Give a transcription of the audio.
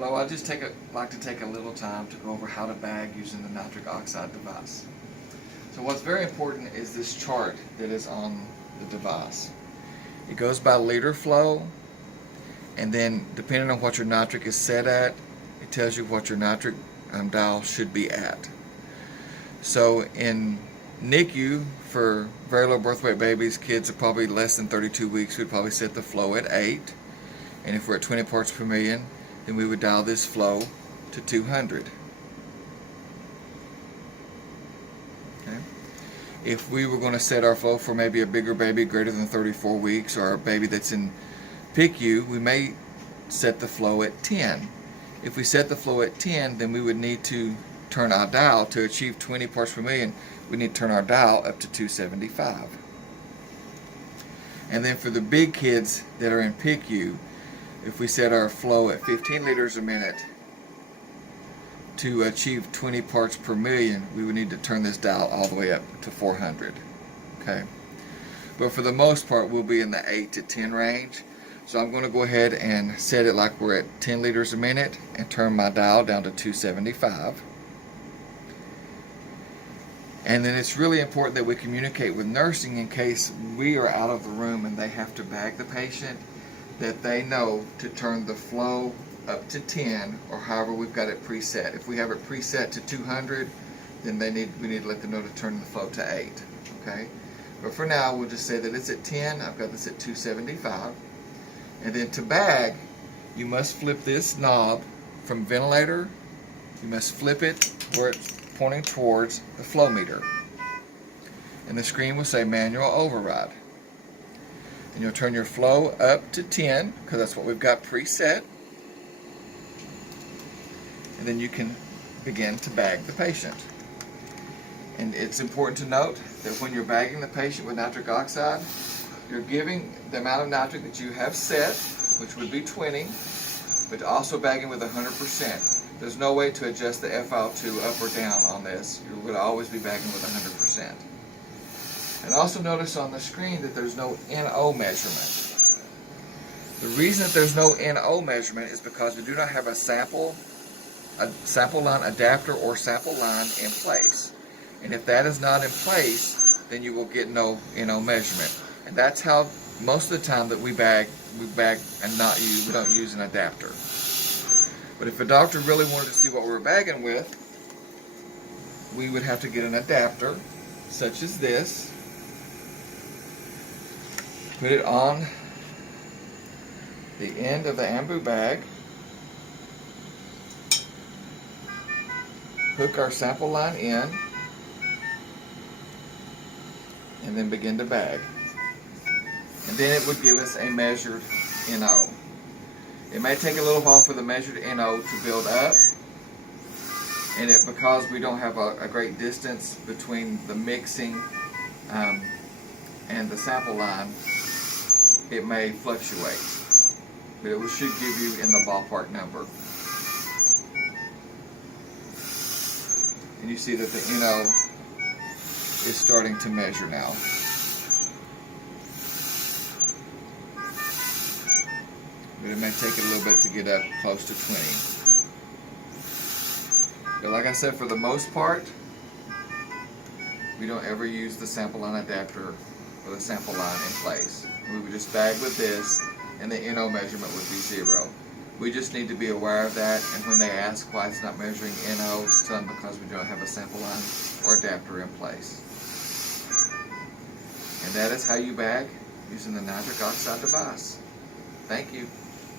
Hello, I'd just like to take a little time to go over how to bag using the nitric oxide device. So what's very important is this chart that is on the device. It goes by liter flow, and then depending on what your nitric is set at, it tells you what your nitric dial should be at. So in NICU, for very low birth weight babies, kids are probably less than 32 weeks, we'd probably set the flow at 8. And if we're at 20 parts per million, then we would dial this flow to 200. Okay. If we were going to set our flow for maybe a bigger baby greater than 34 weeks, or a baby that's in PICU, we may set the flow at 10. If we set the flow at 10, then we would need to turn our dial to achieve 20 parts per million. We need to turn our dial up to 275. And then for the big kids that are in PICU, if we set our flow at 15 liters a minute to achieve 20 parts per million, we would need to turn this dial all the way up to 400. Okay. But for the most part, we'll be in the 8 to 10 range. So I'm going to go ahead and set it like we're at 10 liters a minute and turn my dial down to 275. And then it's really important that we communicate with nursing in case we are out of the room and they have to bag the patient, that they know to turn the flow up to 10, or however we've got it preset. If we have it preset to 200, then we need to let them know to turn the flow to 8. Okay? But for now, we'll just say that it's at 10. I've got this at 275. And then to bag, you must flip this knob from ventilator. You must flip it where it's pointing towards the flow meter. And the screen will say manual override. And you'll turn your flow up to 10, because that's what we've got preset. And then you can begin to bag the patient. And it's important to note that when you're bagging the patient with nitric oxide, you're giving the amount of nitric that you have set, which would be 20, but also bagging with 100%. There's no way to adjust the FiO2 up or down on this. You're going to always be bagging with 100%. And also notice on the screen that there's no NO measurement. The reason that there's no NO measurement is because we do not have a sample line adapter or sample line in place. And if that is not in place, then you will get no NO measurement. And that's how most of the time that we bag and we don't use an adapter. But if a doctor really wanted to see what we're bagging with, we would have to get an adapter, such as this. Put it on the end of the ambu bag. Hook our sample line in. And then begin to bag. And then it would give us a measured NO. It may take a little while for the measured NO to build up. And because we don't have a great distance between the mixing and the sample line, it may fluctuate, but it should give you in the ballpark number. And you see that the NO is starting to measure now. But it may take it a little bit to get up close to 20. But like I said, for the most part, we don't ever use the sample line adapter or the sample line in place. We would just bag with this, and the NO measurement would be 0. We just need to be aware of that, and when they ask why it's not measuring NO, just tell them because we don't have a sample line or adapter in place. And that is how you bag using the nitric oxide device. Thank you.